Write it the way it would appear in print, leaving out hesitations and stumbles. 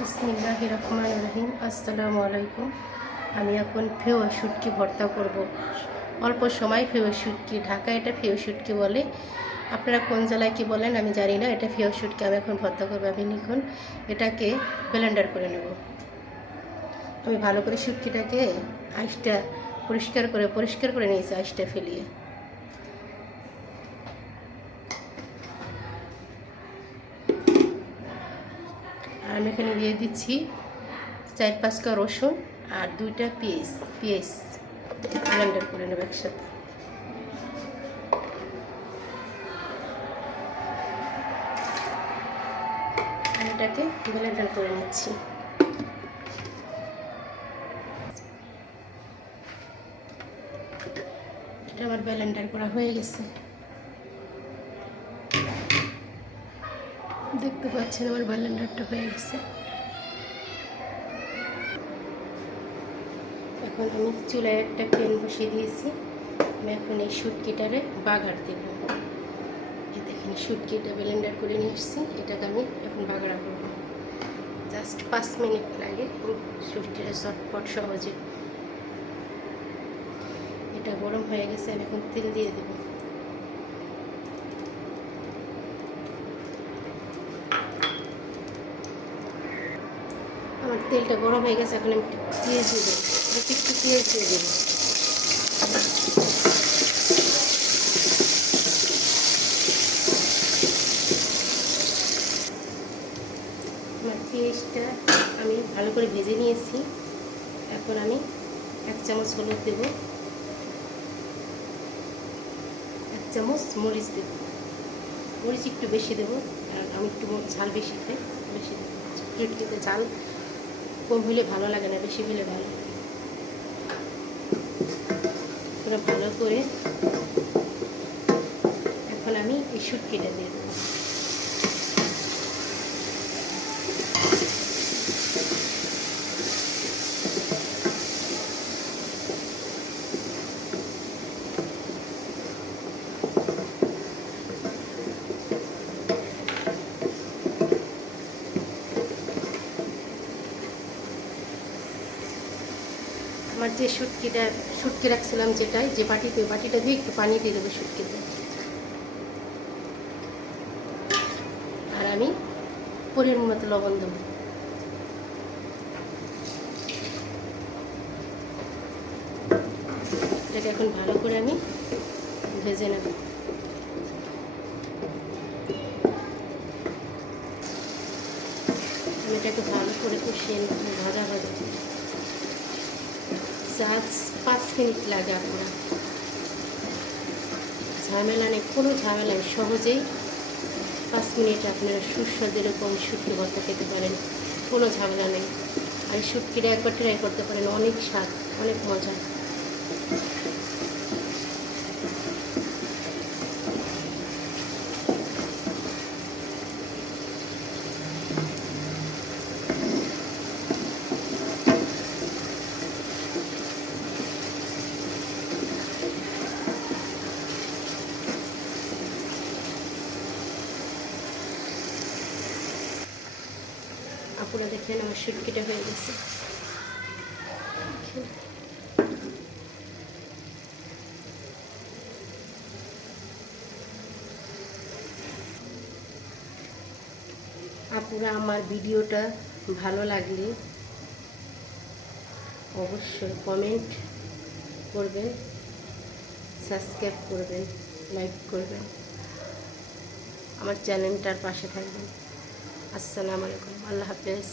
বিসমিল্লাহির রহমানির রহিম। আসসালামু আলাইকুম। আমি এখন ফেও শুটকি ভর্তা করব। অল্প সময় ফেও শুটকি, ঢাকায় এটা ফেও শুটকি বলে, আপনারা কোন জেলায় কী বলেন আমি জানি না। এটা ফেও শুটকি আমি এখন ভর্তা করবো। আমি এখন এটাকে ব্লেন্ডার করে নেব। আমি ভালো করে শুটকিটাকে আঁশটা পরিষ্কার করে নিয়েছি, আঁশটা ফেলিয়ে। আর আমি এখানে দিয়ে দিচ্ছি 4-5 কোয়া রসুন আর 2টা পেঁয়াজ ব্লেন্ডার করে নেব একসাথে। এটাকে ব্লেন্ডার করে নিচ্ছি। এটা আমার ব্লেন্ডার করা হয়ে গেছে, দেখতে পাচ্ছেন আমার ব্লেন্ডারটা হয়ে গেছে। এখন আমি চুলায় একটা প্যান বসিয়ে দিয়েছি। আমি এখন এই শুটকিটারে বাগার দেব। এই দেখেন শুটকিটা ব্লেন্ডার করে নিয়ে এসেছি, এটাকে আমি এখন বাগাড়া করব। জাস্ট 5 মিনিট লাগে শুটকিটা চটপট সহজে। এটা গরম হয়ে গেছে, আমি এখন তেল দিয়ে দেব। আমার তেলটা গরম হয়ে গেছে, এখন আমি পেঁয়াজ দিয়ে দেবো। একটু পেঁয়াজ দিয়ে দেবো। আমার পেঁয়াজটা আমি ভালো করে ভেজে নিয়েছি। এখন আমি 1 চামচ হলুদ দেব, 1 চামচ মরিচ দেব। মরিচ একটু বেশি দেবো, কারণ আমি একটু ঝাল বেশি খাই, বেশি দেবো। শুটকিতে ঝাল কম হলে ভালো লাগে না, বেশি হলে ভালো লাগে। পুরো ভালো করে এখন আমি এই শুটকিটা দিয়ে দেবো। আমার যে শুটকি রাখছিলাম যে বাটিটা দিয়ে একটু পানি দিয়ে দেবো শুটকিতে। আর আমি পরিমাণ মতো লবণ দেবো। এটাকে এখন ভালো করে আমি ভেজে নেব। আমি এটাকে ভালো করে কষিয়ে নেব, ভাজা জাস্ট 5 মিনিট লাগে। আপনার ঝামেলা নেই, কোনো ঝামেলা নেই, সহজেই 5 মিনিটে আপনারা সুস্বাদু এরকম শুটকি ভর্তা খেতে পারেন, কোনো ঝামেলা নেই। আর শুটকিটা একবার ট্রাই করতে পারেন, অনেক স্বাদ, অনেক মজা। আপনারা দেখেন আমার শুটকিটা হয়ে গেছে। আপনারা আমার ভিডিওটা ভালো লাগলে অবশ্যই কমেন্ট করবেন, সাবস্ক্রাইব করবেন, লাইক করবেন, আমার চ্যানেলটার পাশে থাকবেন। আসসালামু আলাইকুম, আল্লাহ হাফেজ।